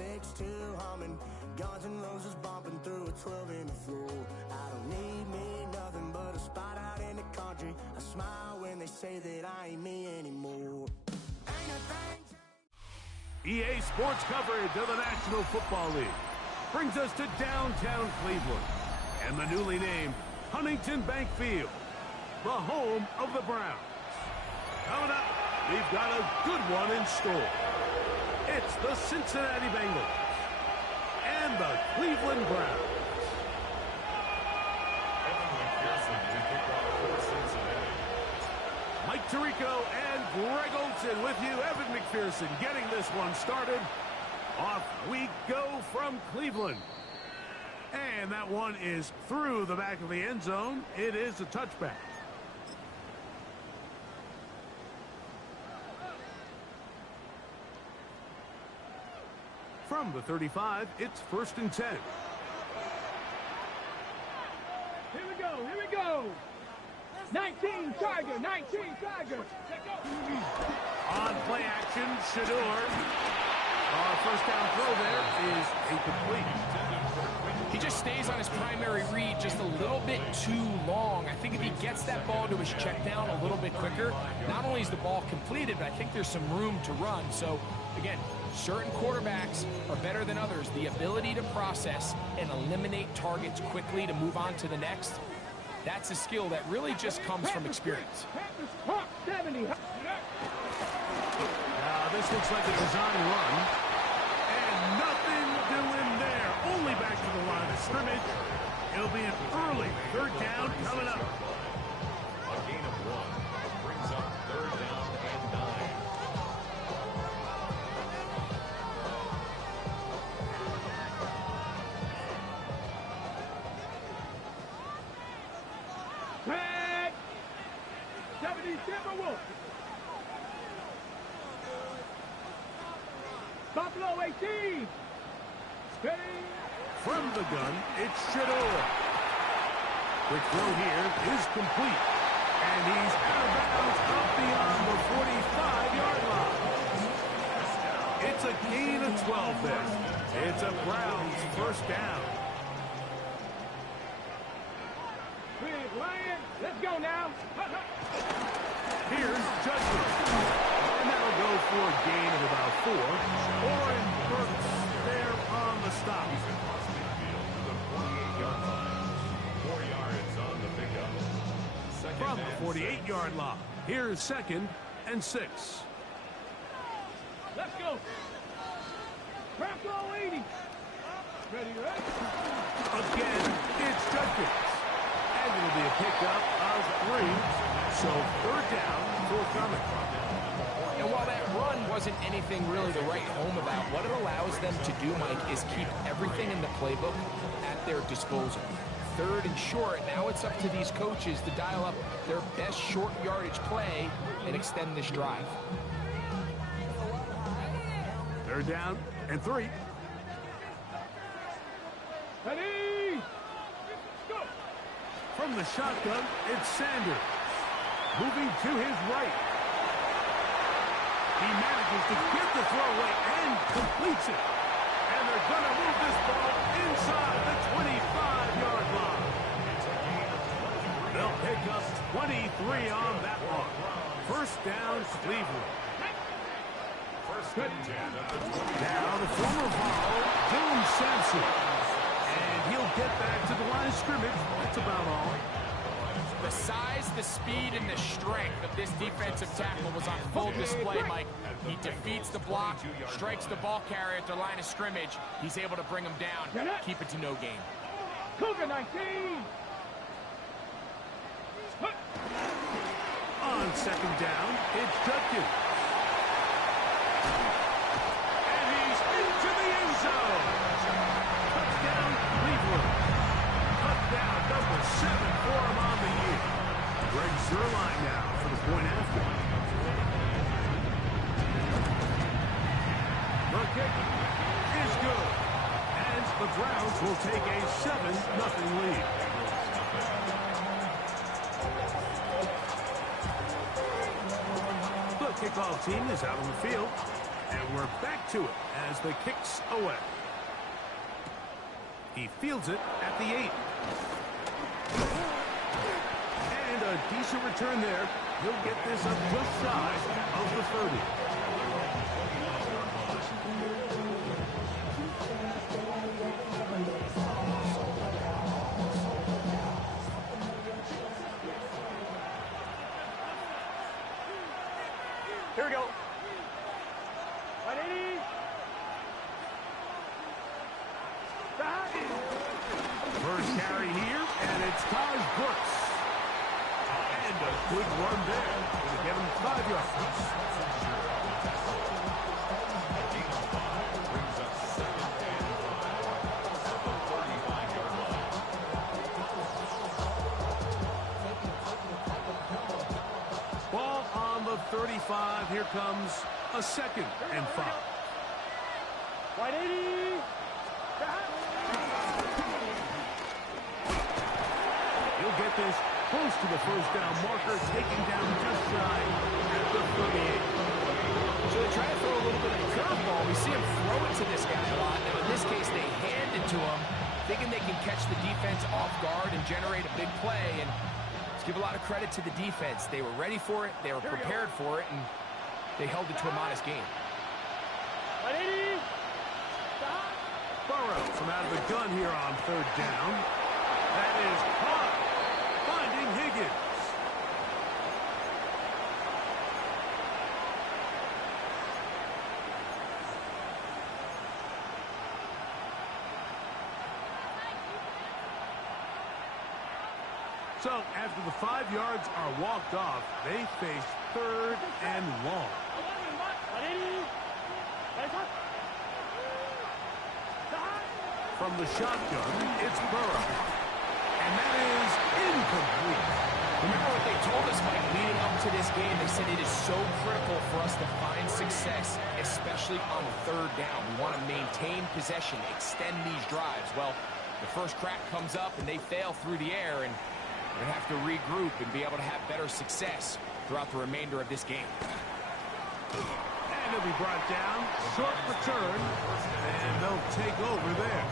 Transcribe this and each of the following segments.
6-2 humming, Guns N' Roses bumping through a 12 in the floor. I don't need me nothing but a spot out in the country. I smile when they say that I ain't me anymore. Ain't a thing. EA Sports coverage of the National Football League brings us to downtown Cleveland and the newly named Huntington Bank Field, the home of the Browns. Coming up, we've got a good one in store. It's the Cincinnati Bengals and the Cleveland Browns. Mike Tirico and Greg Olsen with you. Evan McPherson getting this one started. Off we go from Cleveland. And that one is through the back of the end zone. It is a touchback. From the 35, it's 1st and 10. Here we go. 19 Tiger, 19 Tiger. On play action, Shador. First down throw there is incomplete. He just stays on his primary read just a little bit too long. I think if he gets that ball to his check down a little bit quicker, not only is the ball completed, but I think there's some room to run. So, again, certain quarterbacks are better than others. The ability to process and eliminate targets quickly to move on to the next, that's a skill that really just comes from experience. This looks like a design run. And nothing doing there. Only back to the line of scrimmage. It'll be an early 3rd down coming up. A gain of 1 brings up 3rd down and 9. Red 70 Timberwolves. Buffalo 18. Steady. From the gun, it's Shador. Quick throw here is complete. And he's out of bounds up beyond the 45-yard line. It's a gain of 12 there. It's a Browns 1st down. Big Lion, let's go now. Here's Judgment. And that'll go for a gain of about 4. Oren Burks there on the stop. From the 48-yard line, here's 2nd and 6. Let's go. Bronco 80. Ready. Again, it's Judkins. And it'll be a pickup of 3. So 3rd down forthcoming. And while that run wasn't anything really to write home about, what it allows them to do, Mike, is keep everything in the playbook at their disposal. 3rd and short, now it's up to these coaches to dial up their best short yardage play and extend this drive. 3rd down and 3. Ready. Go. From the shotgun, it's Sanders. Moving to his right. He manages to get the throw away and completes it. And they're going to move this ball inside the 25-yard line. They'll pick up 23 on that one. 1st down, Cleveland. Now the former Vol, Dylan Sampson. And he'll get back to the line of scrimmage. That's about all. The size, the speed, and the strength of this defensive tackle was on full display, Mike. He defeats the block, strikes the ball carrier at the line of scrimmage. He's able to bring him down, keep it to no gain. Cougar 19. On 2nd down, it's Judkins. And he's into the end zone. Touchdown, Cleveland. Touchdown number 7 for him on the year. Greg Zuerlein now for the point after. The kick is good. And the Browns will take a 7-0 lead. The kickoff team is out on the field. And we're back to it as the kick's away. He fields it at the 8. And a decent return there. He'll get this up just shy of the 30. Here we go. 180. First carry here, and it's Taj Brooks. And a good run there. Going to get him 5 yards. Brings up 2nd and 5 at the 35-yard line. Ball on the 35. Here comes a 2nd and 5. 180. He'll get this close to the first down marker, taken down just shy at the 38. So they try to throw a little bit of a curveball. We see him throw it to this guy a lot. Now, in this case, they hand it to him, thinking they can catch the defense off guard and generate a big play. And let's give a lot of credit to the defense. They were ready for it, they were prepared for it, and they held it to a modest game. 180. Burrow from out of the gun here on 3rd down. That is caught, finding Higgins. So after the 5 yards are walked off, they face 3rd and long. 180. From the shotgun, it's Burrow. And that is incomplete. Remember what they told us, Mike, leading up to this game. They said it is so critical for us to find success, especially on 3rd down. We want to maintain possession, extend these drives. Well, the first crack comes up and they fail through the air, and we're going to have to regroup and be able to have better success throughout the remainder of this game. And he'll be brought down, short return, and they'll take over there.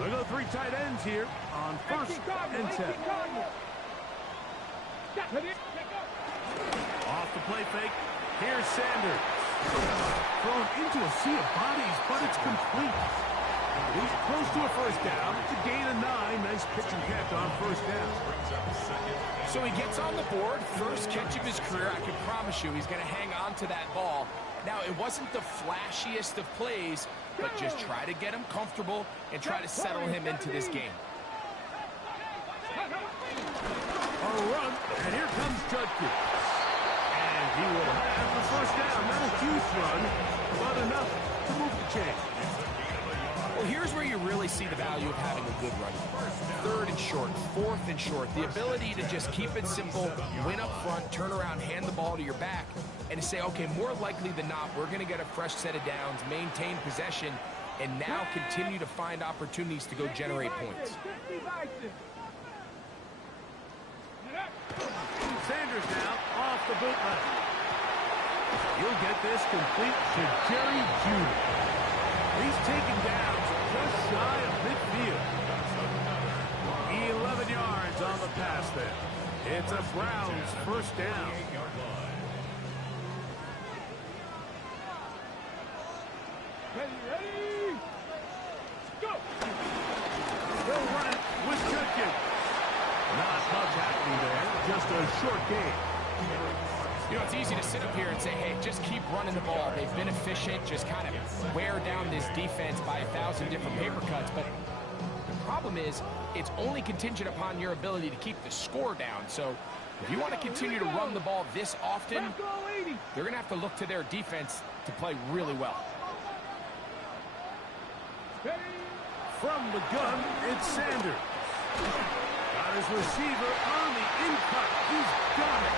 They go 3 tight ends here on 1st and 10. Off the play fake, here's Sanders. Thrown into a sea of bodies, but it's complete. He's close to a first down. It's a gain of 9. Nice pitch and catch on 1st down. So he gets on the board, first catch of his career. I can promise you he's going to hang on to that ball. Now, it wasn't the flashiest of plays, but just try to get him comfortable and try to settle him into this game. A run, and here comes Judkins. And he will have the first down. Not a huge run, but enough to move the chain. Well, here's where you really see the value of having a good run. 3rd and short, 4th and short. The ability to just keep it simple, win up front, turn around, hand the ball to your back, and to say, okay, more likely than not, we're going to get a fresh set of downs, maintain possession, and now continue to find opportunities to go generate points. Sanders now off the bootleg. You'll get this complete to Jerry Jr. He's taken down just shy of midfield. 11 yards on the pass there. It's a Browns first down. Ready? Go! They'll run it with Judkins. Not much happening there. Just a short game. You know, it's easy to sit up here and say, hey, just keep running the ball. They've been efficient, just kind of wear down this defense by 1,000 different paper cuts. But the problem is, it's only contingent upon your ability to keep the score down. So if you want to continue to run the ball this often, they're going to have to look to their defense to play really well. From the gun, it's Sanders. Got his receiver on the in-cut. He's got it.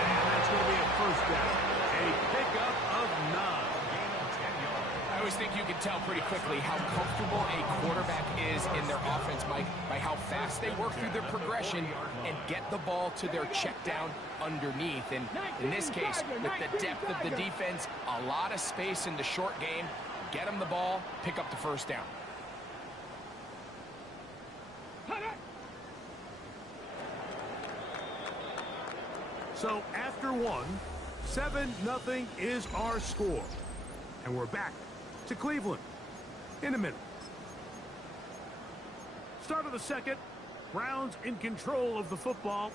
And that's going to be a first down. A pickup of 9. I always think you can tell pretty quickly how comfortable a quarterback is in their offense, Mike, by how fast they work through their progression and get the ball to their check down underneath. And in this case, with the depth of the defense, a lot of space in the short game, get them the ball, pick up the first down. So after one, 7-0 is our score. And we're back to Cleveland in a minute. Start of the second, Browns in control of the football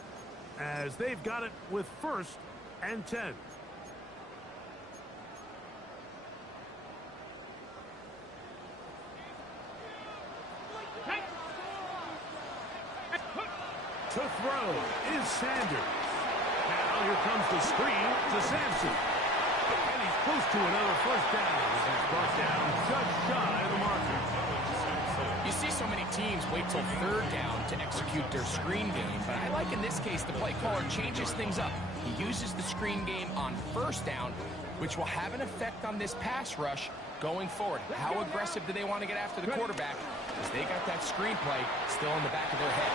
as they've got it with 1st and 10. To throw is Sanders. Now here comes the screen to Sampson. And he's close to another first down. This is brought down just shy of the marker. You see so many teams wait till 3rd down to execute their screen game, but I like in this case the play caller changes things up. He uses the screen game on 1st down, which will have an effect on this pass rush going forward. How aggressive do they want to get after the quarterback? Because they got that screen play still in the back of their head.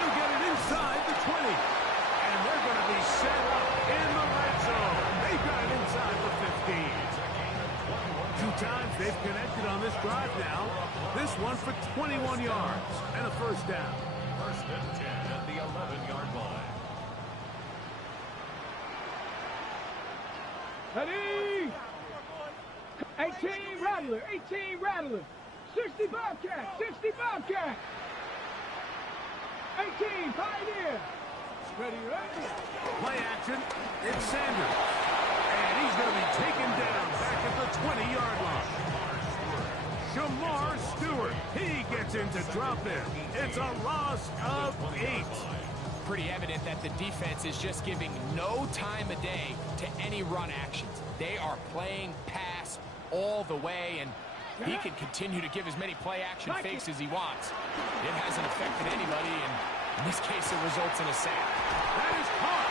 He'll get it inside the 20. And they're going to be set up in the red zone. They've got it inside the 15. 2 times they've connected on this drive now. This one for 21 yards and a first down. 1st and 10 at the 11-yard line. Ready? 18 Rattler, 18 Rattler. 60 Bobcat, 60 Bobcat. 18 Pioneer. Ready, ready. Play action. It's Sanders. And he's going to be taken down back at the 20-yard line. Shamar Stewart. He gets into drop in. It's a loss of 8. Pretty evident that the defense is just giving no time of day to any run actions. They are playing pass all the way, and he can continue to give as many play action fakes as he wants. It hasn't affected anybody, and in this case, it results in a sack. That is caught.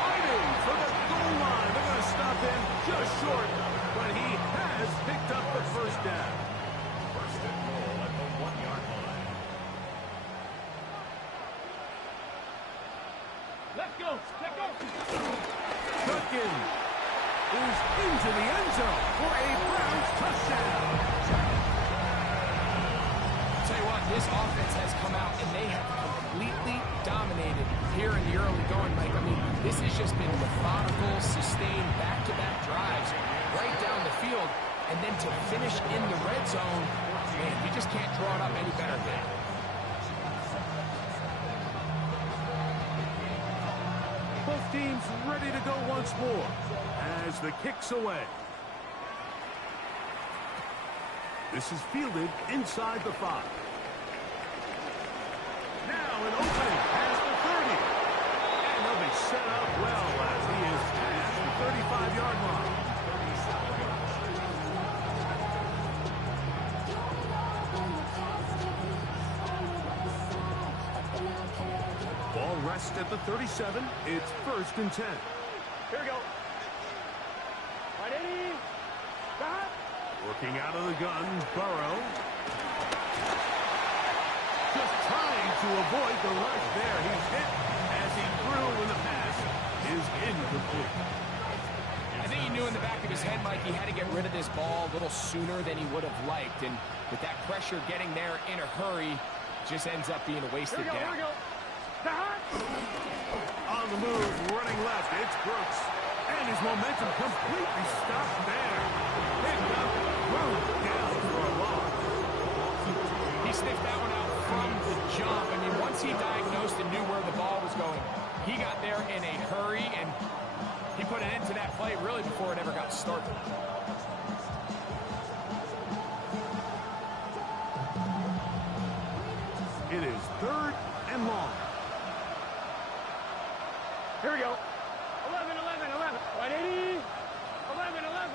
Fighting for the goal line. They're going to stop him just short, but he has picked up the first down. 1st and goal at the 1-yard line. Let's go, let's go. Duncan is into the end zone for a Browns touchdown. Tell you what, this offense has come out and they have completely dominated here in the early going, Mike. I mean, this has just been methodical, sustained, back-to-back drives right down the field. And then to finish in the red zone, man, you just can't draw it up any better than that. Both teams ready to go once more as the kick's away. This is fielded inside the 5. Now an opening past the 30. And they'll be set up well as he is past the 35-yard line. Ball rests at the 37. It's 1st and 10. Here we go. Ready? Stop. Working out of the gun, Burrow. Just trying to avoid the rush there. He's hit as he threw when the pass is incomplete. I think he knew in the back of his head, Mike, he had to get rid of this ball a little sooner than he would have liked. And with that pressure getting there in a hurry, just ends up being a wasted down. Here we go. Stop. On the move, running left, it's Brooks. And his momentum completely stopped there. Picked up, moved down for a loss. He sniffed that one out from the jump. I mean, once he diagnosed and knew where the ball was going, he got there in a hurry, and he put an end to that play really before it ever got started. It is 3rd and long. Here we go. 11, 11, 11. 180. 11, 11.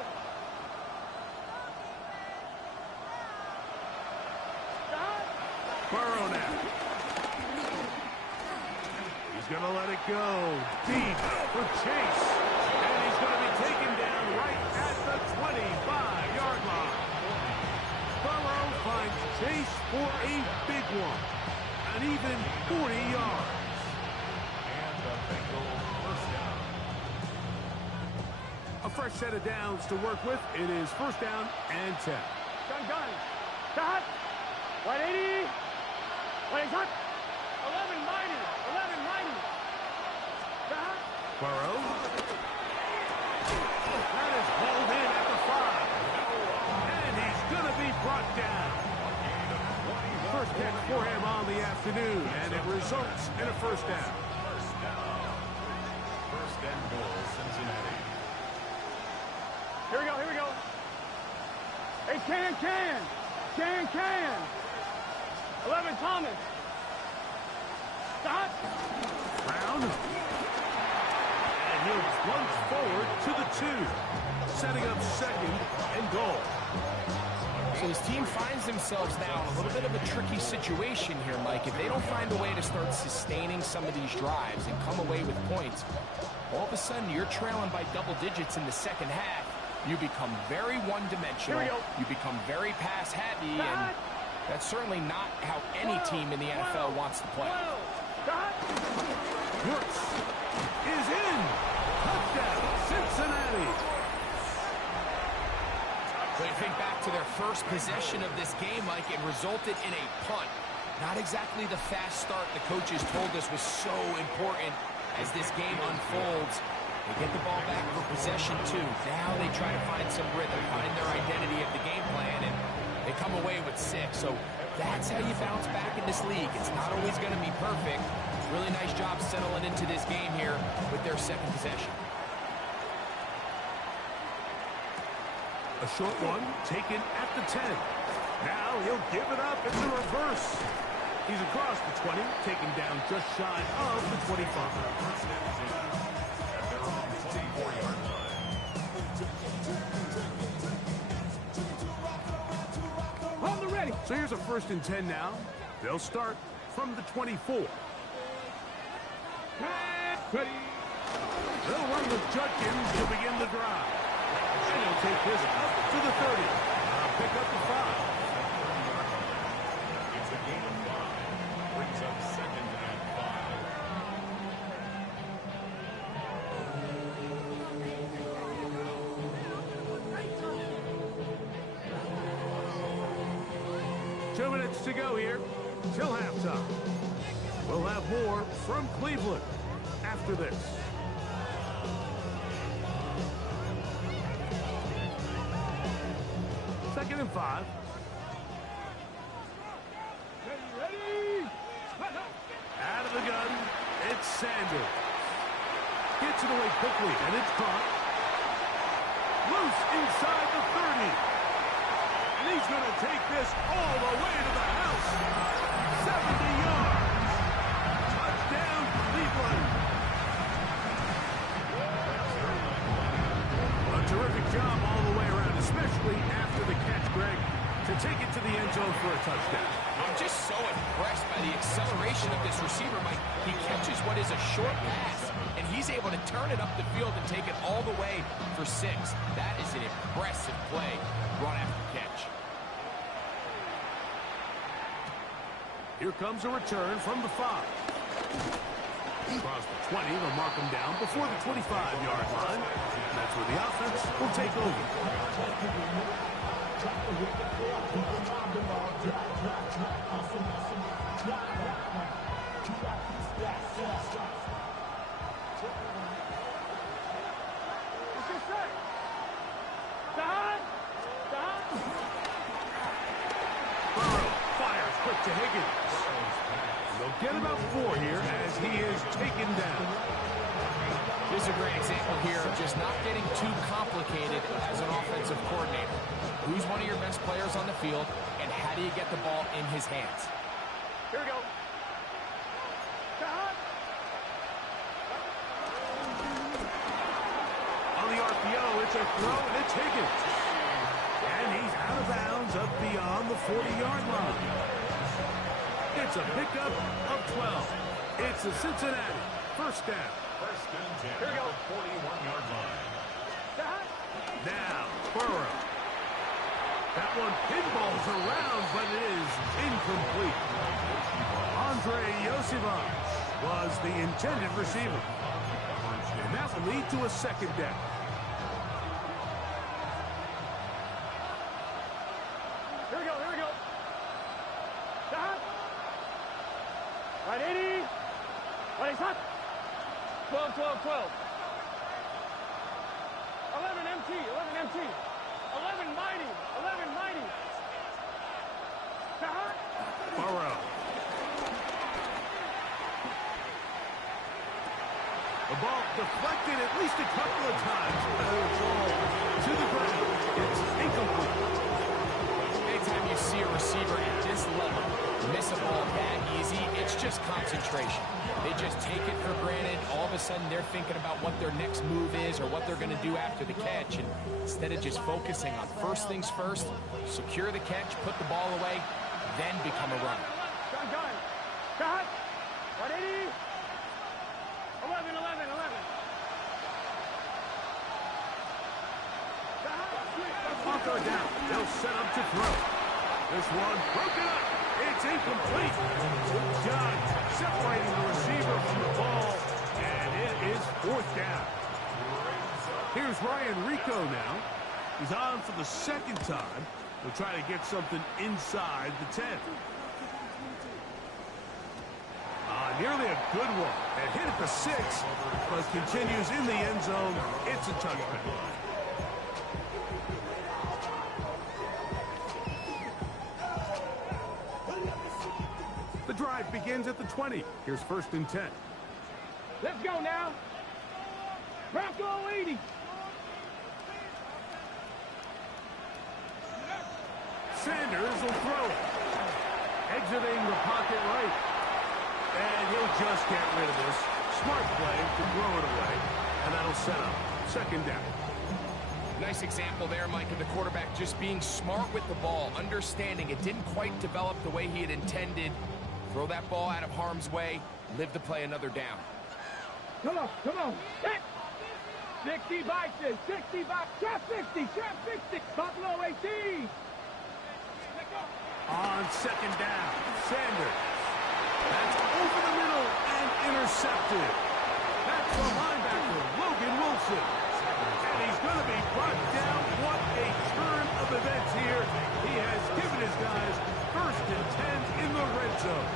Stop. Burrow now. He's going to let it go. Deep for Chase. And he's going to be taken down right at the 25-yard line. a big one. An even 40 yards. And the Bengals first down. A fresh set of downs to work with. It is first down and 10. Gun. Stop. 180. Wait, hot. 11 mighty. 11 mighty. Stop. Burrow. That is hauled in at the 5. And he's going to be brought down. First catch for him on the afternoon, and it results in a first down. First and goal, Cincinnati. Here we go. Hey, can. 11 Thomas. Stop. Brown. And he'll plunge forward to the 2. Setting up second and goal. So his team finds themselves now in a little bit of a tricky situation here, Mike. If they don't find a way to start sustaining some of these drives and come away with points, all of a sudden you're trailing by double digits in the second half. You become very one-dimensional. You become very pass-heavy, and that's certainly not how any team in the NFL wants to play. Wurtz is in. Touchdown, Cincinnati. When you think back to their first possession of this game, Mike, it resulted in a punt. Not exactly the fast start the coaches told us was so important as this game unfolds. They get the ball back for possession 2. Now they try to find some rhythm, find their identity of the game plan, and they come away with 6. So that's how you bounce back in this league. It's not always going to be perfect. Really nice job settling into this game here with their second possession. A short one taken at the 10. Now he'll give it up in the reverse. He's across the 20, taken down just shy of the 25. Hold the ready. So here's a first and 10 now. They'll start from the 24. Ready. They'll run with Judkins to begin the drive. And he'll take this up to the 30. Pick up the 5. It's a gain of 5. Brings up second and 5. 2 minutes to go here till halftime. We'll have more from Cleveland after this. Second and 5. Ready. Out of the gun, it's Sanders. Gets it away quickly, and it's caught. Loose inside the 30. And he's going to take this all the way to the house. 70 yards. Touchdown, Cleveland. A terrific job all the way around, especially after the catch, Greg, to take it to the end zone for a touchdown. I'm just so impressed by the acceleration of this receiver, Mike. He catches what is a short pass, and he's able to turn it up the field and take it all the way for 6. That is an impressive play run after catch. Here comes a return from the 5. Across the 20, they'll mark him down before the 25-yard line. And that's where the offense will take over. Burrow fires quick to Higgins. They'll get about 4 here as he is taken down. This is a great example here of just not getting too complicated as an offensive coordinator. Who's one of your best players on the field, and how do you get the ball in his hands? Here we go. On the RPO, it's a throw, and it's Higgins. And he's out of bounds up beyond the 40-yard line. It's a pickup of 12. It's a Cincinnati first down. First and 10. Here we go. 41-yard line. Now, Burrow. That one pinballs around, but it is incomplete. Andre Yosivov was the intended receiver. And that will lead to a second down. Here we go, here we go. Stop. Right, 80. Right, stop. 12, 12, 12. 11 MT, 11 MT. 11 mighty, 11 mighty. Stop. Burrow. The ball deflected at least a couple of times. It'll fall to the ground. It's incomplete. Anytime you see a receiver at this level miss a ball that easy, it's just concentration. They just take it for granted. All of a sudden, they're thinking about what their next move is or what they're going to do after the catch. And instead of just focusing on first things first, secure the catch, put the ball away, then become a runner. Gun. Cut. 180. 11, 11, 11. On third down, they'll set up to throw. This one broken up. It's incomplete. Good job separating the receiver from the ball, and it is fourth down. Here's Ryan Rico now. He's on for the second time. We'll try to get something inside the 10. Nearly a good one. And hit at the 6, but continues in the end zone. It's a touchback. The drive begins at the 20. Here's 1st and 10. Let's go now. Bronco 80. Sanders will throw it. Exiting the pocket right. And he'll just get rid of this. Smart play to throw it away. And that'll set up 2nd down. Nice example there, Mike, of the quarterback just being smart with the ball, understanding it didn't quite develop the way he had intended. Throw that ball out of harm's way, live to play another down. Come on, come on. 60 boxes, 60 boxes, trap 60, trap 60. Buffalo 18. On 2nd down, Sanders. That's over the middle and intercepted. That's the linebacker, Logan Wilson. And he's going to be brought down. What a turn of events here. He has given his guys 1st and 10 in the red zone.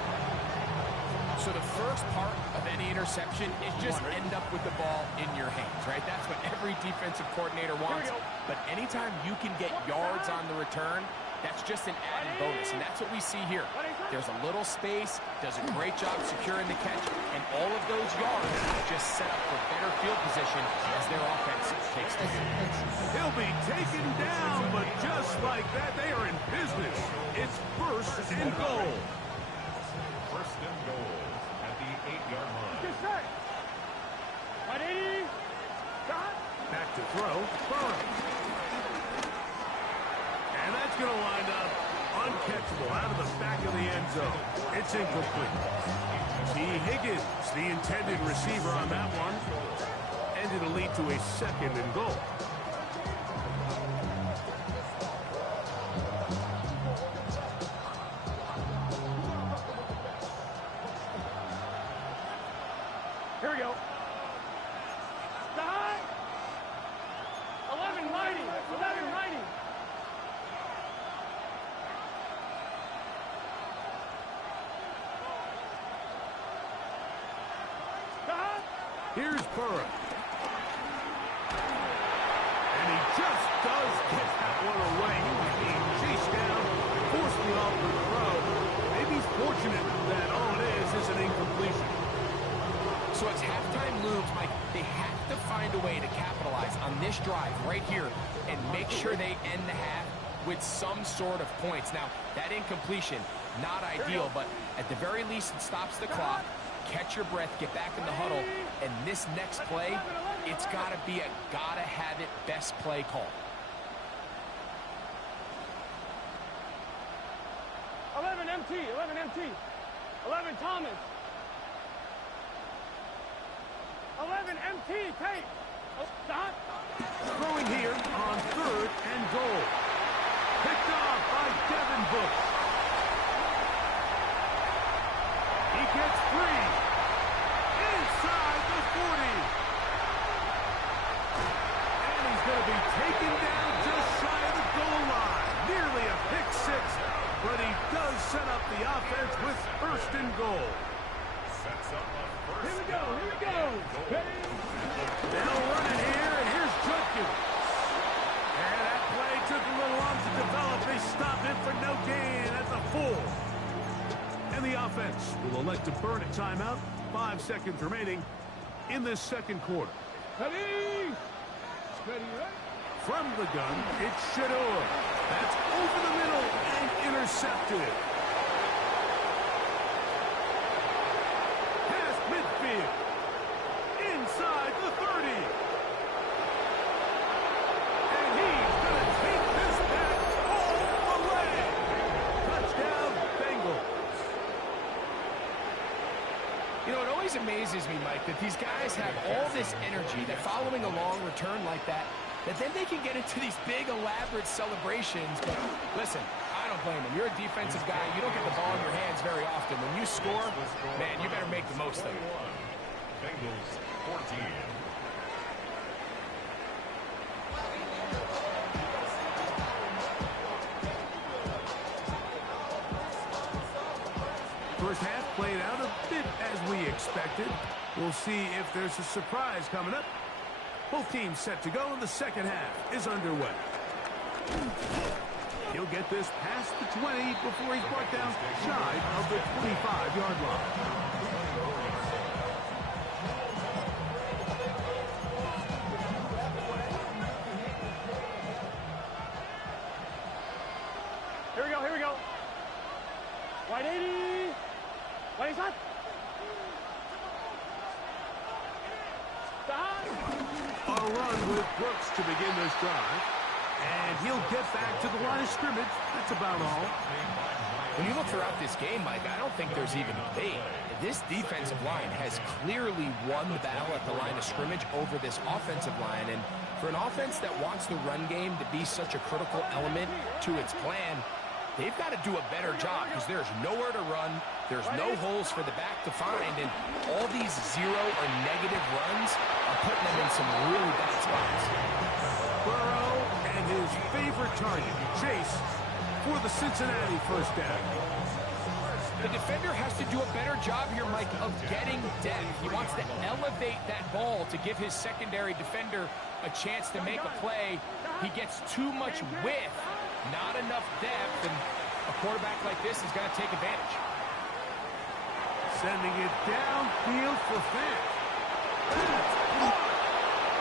So the first part of any interception is just end up with the ball in your hands, right? That's what every defensive coordinator wants. But anytime you can get yards on the return, that's just an added bonus, and that's what we see here. There's a little space, does a great job securing the catch, and all of those yards just set up for better field position as their offense takes the lead. He'll be taken down, but just like that, they are in business. It's 1st and goal. 1st and goal at the 8-yard line. Good set. 180. Got. Back to throw. Burrow. And that's going to wind up uncatchable out of the back of the end zone. It's incomplete. T. Higgins, the intended receiver on that one. And it'll lead to a 2nd and goal. Here we go. Stop. 11 mighty, 11 mighty. Here's Burrow. And he just does get that one away. He was being chased down, forced the awkward throw. Maybe he's fortunate that all it is an incompletion. So as halftime looms, Mike, they have to find a way to capitalize on this drive right here and make sure they end the half with some sort of points. Now, that incompletion, not ideal, but at the very least, it stops the clock. Catch your breath, get back in the huddle, and this next play, it's got to be a gotta-have-it best play call. 11 MT, 11 MT. 11 Thomas. 11 MT, Tate. Stop. Throwing here on 3rd and goal. Picked off by Devin Bush. He gets free. Inside the 40. And he's going to be taken down just shy of the goal line. Nearly a pick six, but he does set up the offense with first and goal. Sets up a first. Here we go, here we go. Ready? They'll run it here, and here's Judkins. And that play took a little long to develop. They stopped it for no gain at the 4. And the offense will elect to burn a timeout. 5 seconds remaining in this second quarter. Ready? Ready, right? From the gun, it's Shador. That's over the middle and intercepted. Past midfield. Inside the 30. And he's going to take this back all the way. Touchdown, Bengals. You know, it always amazes me, Mike, that these guys have all this energy. They're following a long return like that then they can get into these big, elaborate celebrations. But listen, I don't blame them. You're a defensive guy. You don't get the ball in your hands very often. When you score, man, you better make the most of it. Bengals 14. First half played out a bit as we expected. We'll see if there's a surprise coming up. Both teams set to go, and the second half is underway. He'll get this past the 20 before he's brought down shy of the 25-yard line. Here we go, here we go. Wide 80. Wide shot. A run with Brooks to begin this drive. And he'll get back to the line of scrimmage. That's about all. When you look throughout this game, Mike, I don't think there's even a debate. This defensive line has clearly won the battle at the line of scrimmage over this offensive line. And for an offense that wants the run game to be such a critical element to its plan, they've got to do a better job because there's nowhere to run. There's no holes for the back to find. And all these zero or negative runs are putting them in some really bad spots. Burrow and his favorite target, Chase, for the Cincinnati first down. The defender has to do a better job here, Mike, of getting depth. He wants to elevate that ball to give his secondary defender a chance to make a play. He gets too much width, not enough depth, and a quarterback like this is going to take advantage. Sending it downfield for Fant.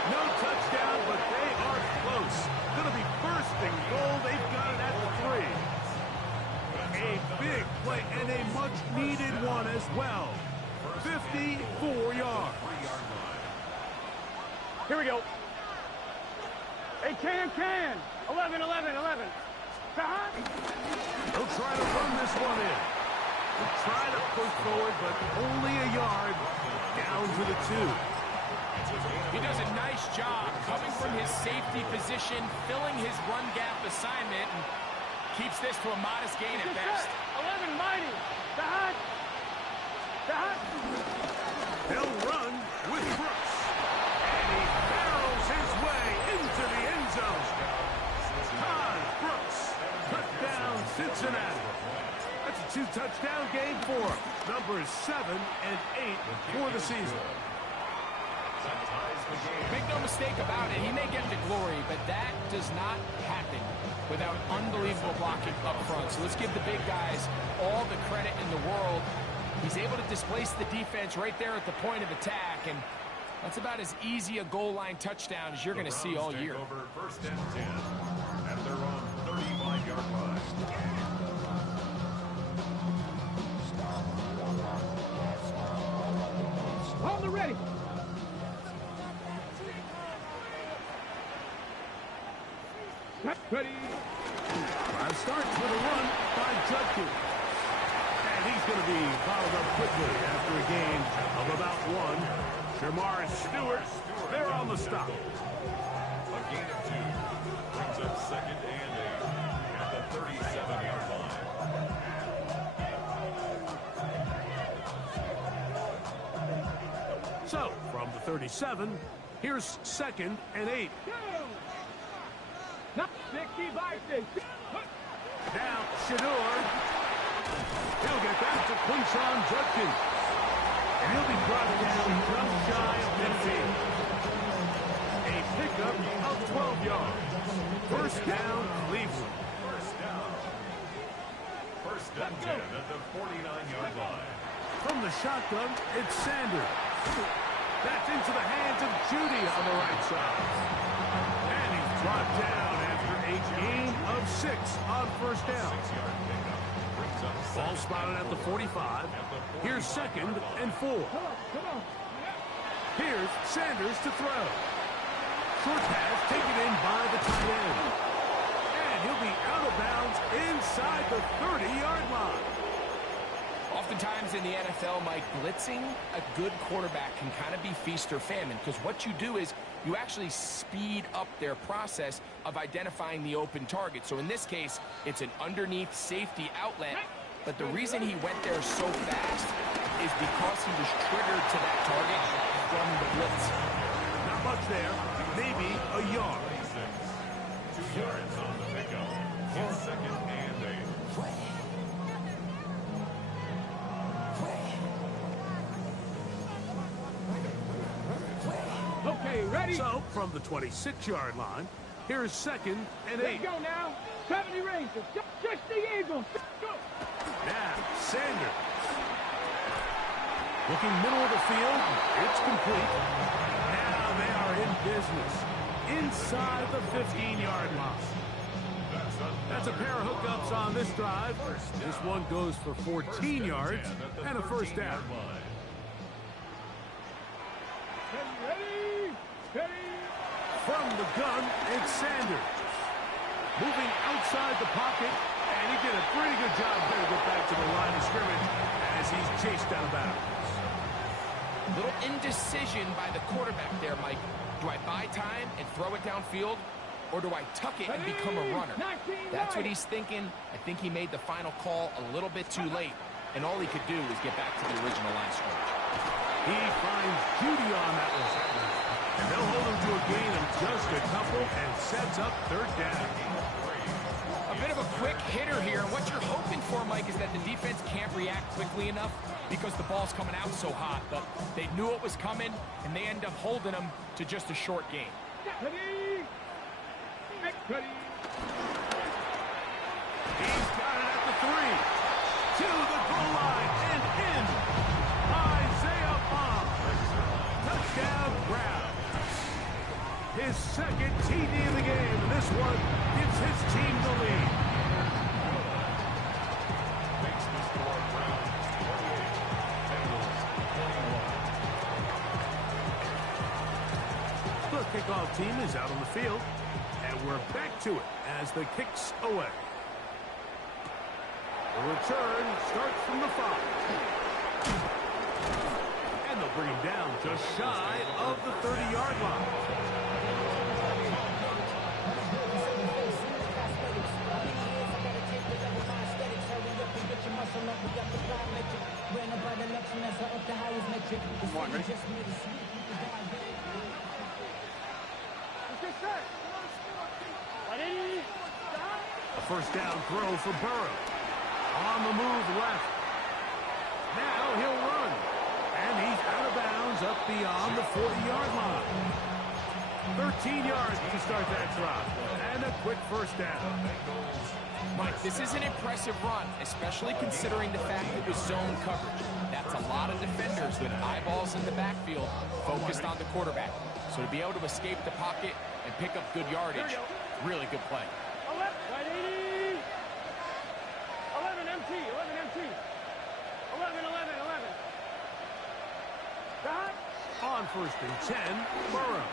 No touchdown, but they are close. Going to be first and goal. They've got it at the 3. A big play and a much-needed one as well. 54 yards. Here we go. Hey, can. 11. They'll try to run this one in. They'll try to push forward, but only a yard down to the 2. He does a nice job coming from his safety position, filling his run gap assignment, and keeps this to a modest gain at best. 11 mighty. The hut. They'll run with Brooks. And he barrels his way into the end zone. Todd Brooks. Touchdown, Cincinnati. That's a 2-touchdown game for him. Numbers 7 and 8 for the season. Make no mistake about it, he may get to glory, but that does not happen without unbelievable blocking up front. So let's give the big guys all the credit in the world. He's able to displace the defense right there at the point of attack, and that's about as easy a goal line touchdown as you're going to see all year. Over first and 10 at their own 35-yard line. On the ready. Ready. Drive starts with a run by Judkins. And he's going to be followed up quickly after a gain of about 1. Shamar Stewart, they're on the stop. A gain of 2 brings up second and 8 at 37-yard line. So, from the 37, here's 2nd and 8. Now, 60 by 60. Now, Shador. He'll get back to Quinshon Judkins. And he'll be brought down just shy of midfield. A pickup of 12 yards. First down, Cleveland. First and 10 at the 49-yard line. From the shotgun, it's Sanders. That's into the hands of Judy on the right side. And he's brought down after a gain of 6 on first down. 6-yard pickup. Brings up Ball spotted at the 45. Here's 2nd and 4. Here's Sanders to throw. Short pass taken in by the tight end. And he'll be out of bounds inside the 30-yard line. Oftentimes in the NFL, Mike, blitzing a good quarterback can kind of be feast or famine, because what you do is you actually speed up their process of identifying the open target. So in this case, it's an underneath safety outlet, but the reason he went there so fast is because he was triggered to that target from the blitz. Not much there, maybe a yard. 2 yards on the pickup. It's 2nd and 8. Okay, ready? So, from the 26-yard line, here's 2nd and 8. Let's go now. 70 Rangers. Just the Eagles. Go. Now, Sanders. Looking middle of the field. It's complete. Now they are in business. Inside the 15-yard line. That's a pair of hookups on this drive. This one goes for 14 yards and a first down. Ready? Ready? From the gun, it's Sanders. Moving outside the pocket, and he did a pretty good job there to get back to the line of scrimmage as he's chased out of bounds. Little indecision by the quarterback there, Mike. Do I buy time and throw it downfield, or do I tuck it and become a runner? That's what he's thinking. I think he made the final call a little bit too late, and all he could do was get back to the original line of scrimmage. He finds Judy on that one. And they'll hold him to a gain of just a couple and sets up 3rd down. A bit of a quick hitter here, and what you're hoping for, Mike, is that the defense can't react quickly enough because the ball's coming out so hot. But they knew it was coming, and they end up holding them to just a short gain. Ready? Ready? He's got it at the 3. To the goal line and in. Isaiah Bond. Touchdown Brown. His 2nd TD of the game, and this one gives his team the lead. Makes the score Brown 28, Bengals 21. The kickoff team is out on the field, and we're back to it as the kick's away. The return starts from the 5. And they'll bring him down just shy of the 30-yard line. Come on, ready? Ready? A first down throw for Burrow. On the move left. Now he'll run. And he's out of bounds up beyond the 40-yard line. 13 yards to start that drive. And a quick first down. Mike, this is an impressive run, especially considering the fact it was zone coverage. That's a lot of defenders with eyeballs in the backfield focused on the quarterback. So to be able to escape the pocket and pick up good yardage, really good play. 11 MT. 11 MT. 11. Stop. On 1st and 10, Burrow.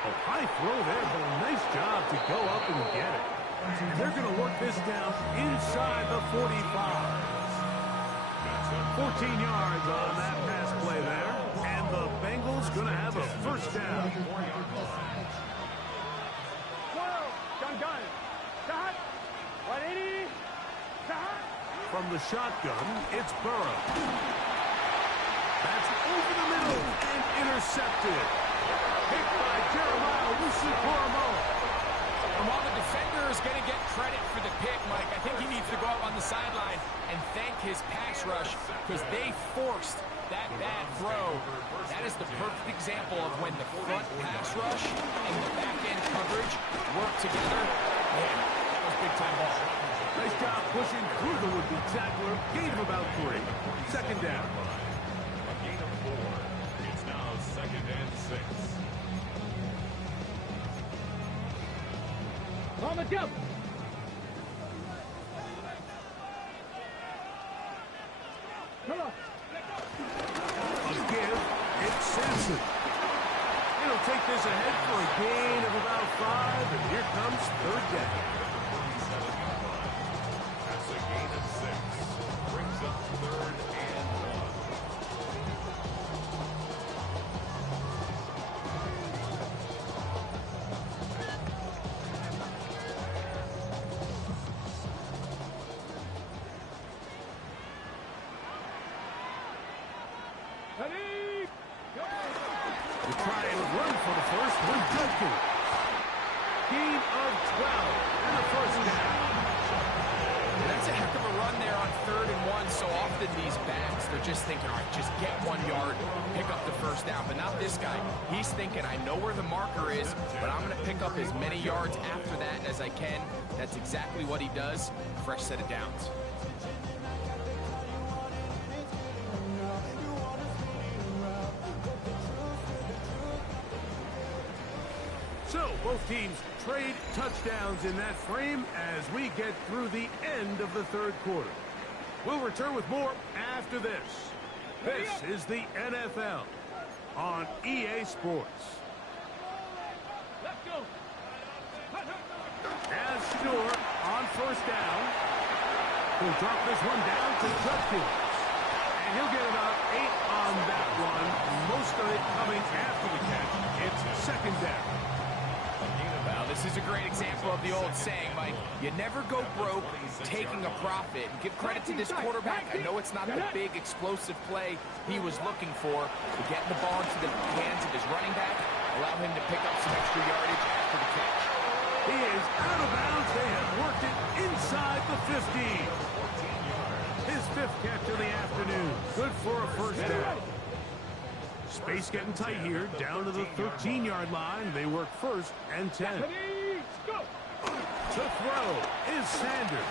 A high throw there, but a nice job to go up and get it. And they're going to work this down inside the 45. 14 yards on that pass play there. And the Bengals going to have a first down. 12. Gun. From the shotgun, it's Burrow. That's over the middle and intercepted. Picked by Jeremiah Owusu-Koramoah. And while the defender is going to get credit for the pick, Mike, I think he needs to go up on the sideline and thank his pass rush because they forced that bad throw. That is the perfect example of when the front pass rush and the back end coverage work together. Man, that was big time ball. Nice job pushing through the would-be tackler. Gain of about 3. Second down. A gain of 4. It's now 2nd and 6. On the jump. Come on. Again, it's Sampson. He'll take this ahead for a gain of about 5, and here comes third down. That's a gain of 6. Brings up 3rd and 1. To try and run for the first with Judkins. Gain of 12 and a first down. That's a heck of a run there on 3rd and 1. So often these backs, they're just thinking, all right, just get 1 yard, pick up the first down. But not this guy. He's thinking, I know where the marker is, but I'm going to pick up as many yards after that as I can. That's exactly what he does. Fresh set of downs. So both teams trade touchdowns in that frame as we get through the end of the third quarter. We'll return with more after this. This is the NFL on EA Sports. Let's go. As Shador on first down. He'll drop this one down to Judkins. And he'll get about 8 on that one. Most of it coming after the catch. It's second down. Well, this is a great example of the old saying, Mike. You never go broke taking a profit. Give credit to this quarterback. I know it's not the big explosive play he was looking for, but getting the ball into the hands of his running back, allow him to pick up some extra yardage after the catch. He is out of bounds. They have worked it inside the 15. His 5th catch of the afternoon. Good for a first down. Space getting tight here. Down to the 13-yard line. They work 1st and 10. Go. To throw is Sanders.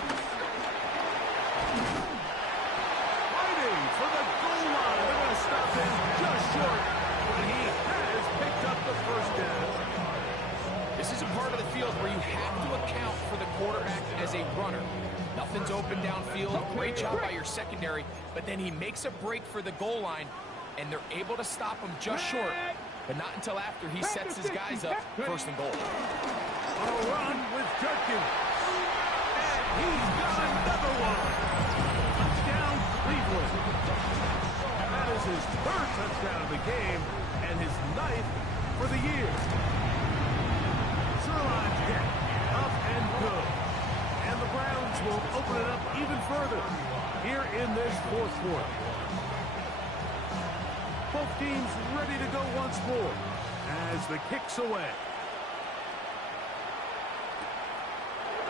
Fighting for the goal line. They're going to stop him just short. But he has picked up the first down. This is a part of the field where you have to account for the quarterback as a runner. Nothing's open downfield. Great job by your secondary. But then he makes a break for the goal line, and they're able to stop him just short, but not until after he sets his guys up 1st and goal. On a run with Judkins. And he's got another one. Touchdown, Cleveland. That is his 3rd touchdown of the game and his 9th for the year. Sirline's get up and good. And the Browns will open it up even further here in this 4th quarter. Both teams ready to go once more as the kick's away.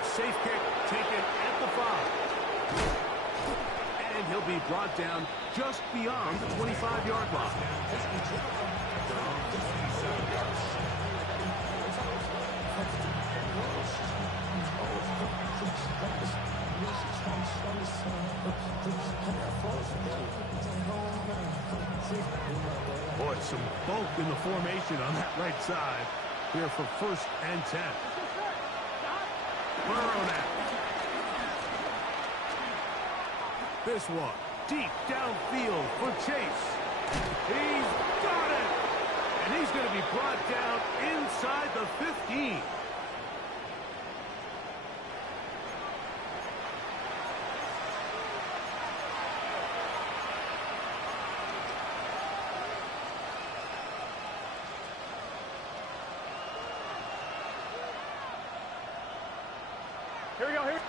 Safe kick taken at the 5. And he'll be brought down just beyond the 25-yard line. Boy, some bulk in the formation on that right side here for 1st and 10. Burrow now. This one deep downfield for Chase. He's got it! And he's going to be brought down inside the 15. Here we go, here.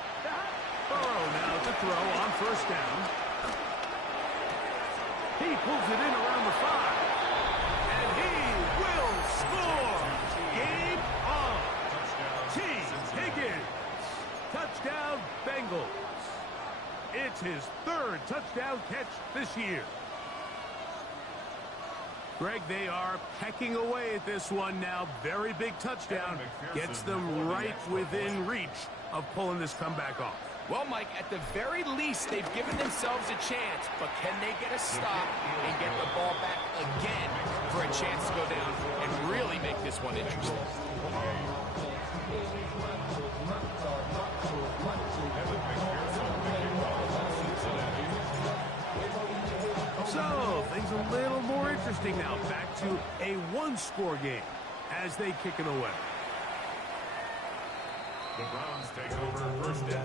Burrow now to throw on first down. He pulls it in around the 5. And he will score. Game on. T. Higgins. Touchdown, Bengals. It's his 3rd touchdown catch this year. Greg, they are pecking away at this one now. Very big touchdown. Gets them right within reach of pulling this comeback off. Well, Mike, at the very least, they've given themselves a chance, but can they get a stop and get the ball back again for a chance to go down and really make this one interesting? So, things a little more interesting now. Back to a one-score game as they kick it away. The Browns take over first and 10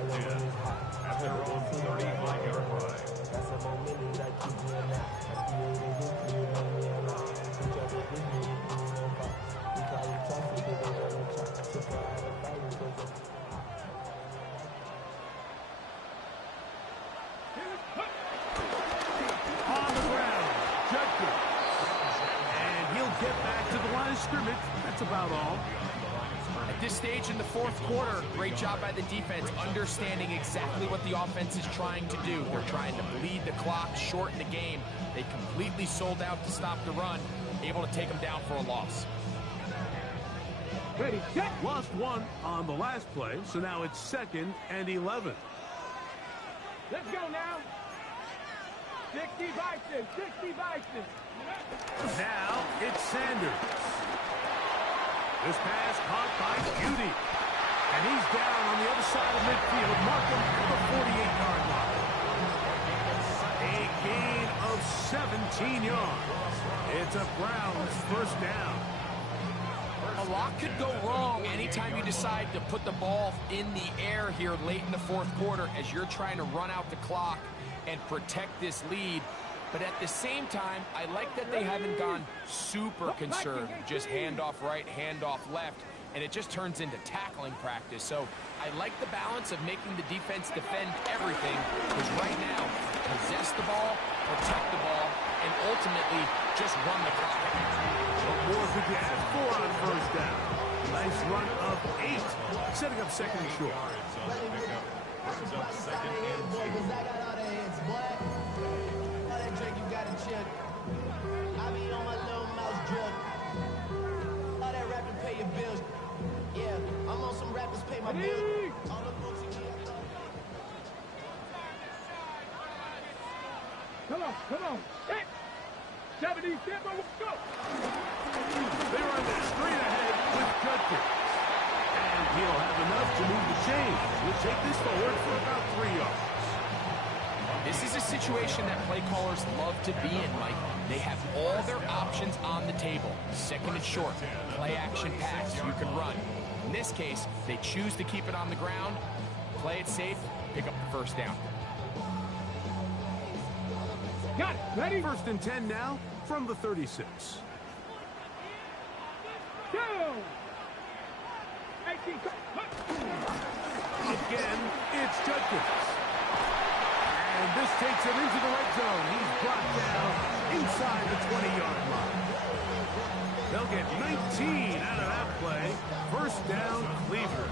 at their own 35-yard line. On the ground, Judkins. And he'll get back to the line of scrimmage. That's about all. At this stage in the 4th quarter, great job by the defense, understanding exactly what the offense is trying to do. They're trying to bleed the clock, shorten the game. They completely sold out to stop the run, able to take them down for a loss. Ready, set. Lost 1 on the last play, so now it's 2nd and 11. Let's go now. 60 Bison, 60 Bison. Now it's Sanders. This pass caught by Beauty. And he's down on the other side of midfield. Markham at the 48-yard line. A gain of 17 yards. It's a Browns first down. A lot could go wrong anytime you decide to put the ball in the air here late in the 4th quarter as you're trying to run out the clock and protect this lead. But at the same time, I like that they haven't gone super conservative, just handoff right, handoff left, and it just turns into tackling practice. So I like the balance of making the defense defend everything, because right now, possess the ball, protect the ball, and ultimately just run the clock. What more could you ask for on first down? Nice run of 8, setting up 2nd and short. Brings up 2nd and 2. I be on my little mouse drug. All that rapping pay your bills. Yeah, I'm on some rappers pay my bills. All the books you get. Come on. Hit. 70, step on, go. They run straight ahead with Judkins. And he'll have enough to move the chains. We'll take this forward for about 3 yards. This is a situation that play callers love to be in, Mike. They have all their options on the table. 2nd and short, play action pass, you can run. In this case, they choose to keep it on the ground, play it safe, pick up the first down. Got it. Ready? 1st and 10 now from the 36. Go. 18. Again, it's Judkins. And this takes him into the red zone. He's brought down inside the 20-yard line. They'll get 19 out of that play. First down, Cleveland.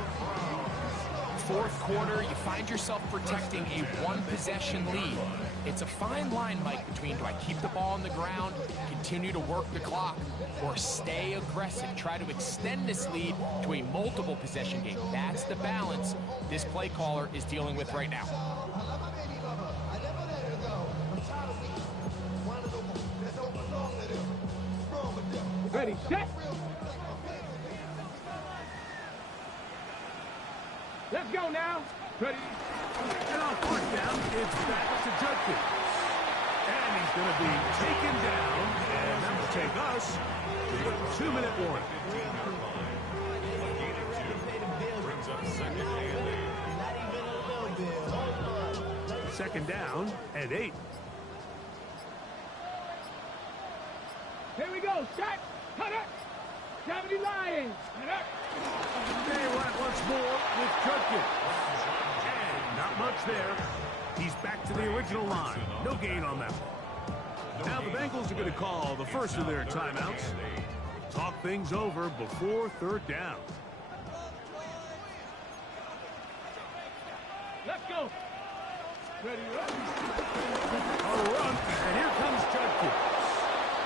4th quarter, you find yourself protecting a one-possession lead. It's a fine line, Mike, between do I keep the ball on the ground, continue to work the clock, or stay aggressive, try to extend this lead to a multiple possession game. That's the balance this play caller is dealing with right now. Ready, set. Let's go now. Ready. And on 4th down, it's back to Judkins. And he's going to be taken down. And that will take us to a 2-minute warning. 15-yard line. A gain of 2. Brings up 2nd and 8. 2nd down and 8. Here we go. Shot. Cut it. 70 Lions. They run it once more with Judkins. And not much there. He's back to the original line. No gain on that one. Now the Bengals are going to call the first of their timeouts. Talk things over before third down. Let's go. Ready, A run, and here comes Judkins.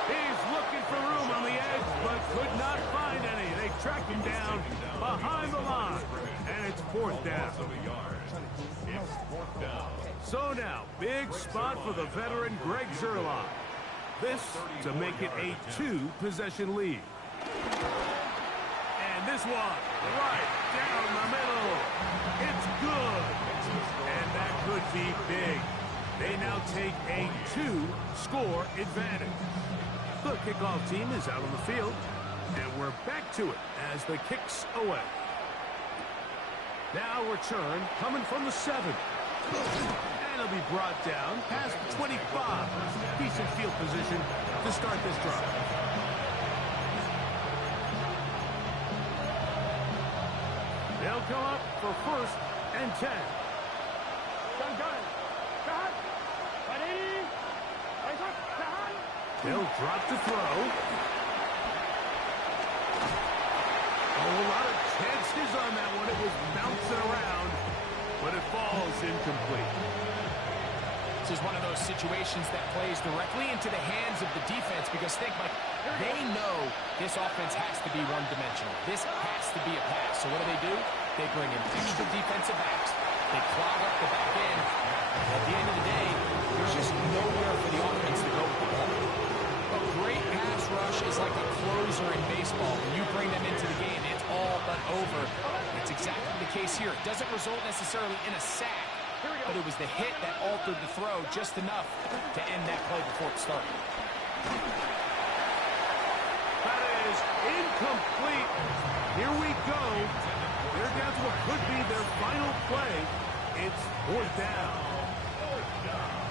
He's looking for room on the edge, but could not find any. They track him down behind the line, and it's fourth down. So now, big spot for the veteran Greg Zuerlein. This to make it a 2-possession lead. And this one, right down the middle. It's good. And that could be big. They now take a 2-score advantage. The kickoff team is out on the field, and we're back to it as the kick's away. Now return coming from the 7. And it'll be brought down past 25. Decent field position to start this drive. They'll come up for first and 10. They'll drop to throw. A lot of chances on that one. It was bouncing around, but it falls incomplete. This is one of those situations that plays directly into the hands of the defense because think, Mike, they know this offense has to be one-dimensional. This has to be a pass. So what do? They bring in extra defensive backs. They clog up the back end. At the end of the day, there's just nowhere for the offense to go with the ball. A great pass rush is like a closer in baseball. When you bring them into the game, it's all but over. It's exactly the case here. It doesn't result necessarily in a sack, but it was the hit that altered the throw just enough to end that play before it started. That is incomplete. Here we go. They're down to what could be their final play. It's fourth down.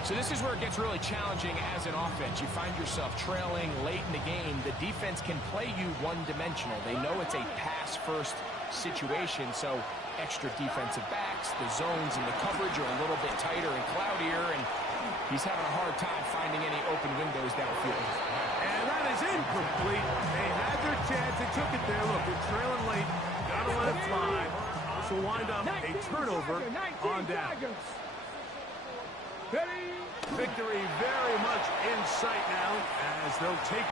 So this is where it gets really challenging as an offense. You find yourself trailing late in the game. The defense can play you one-dimensional. They know it's a pass-first situation, so extra defensive backs, the zones and the coverage are a little bit tighter and cloudier, and he's having a hard time finding any open windows downfield. And that is incomplete. They had their chance. They took it there. Look, they're trailing late. Got to let it fly. This will wind up a turnover on down. Victory very much in sight now as they'll take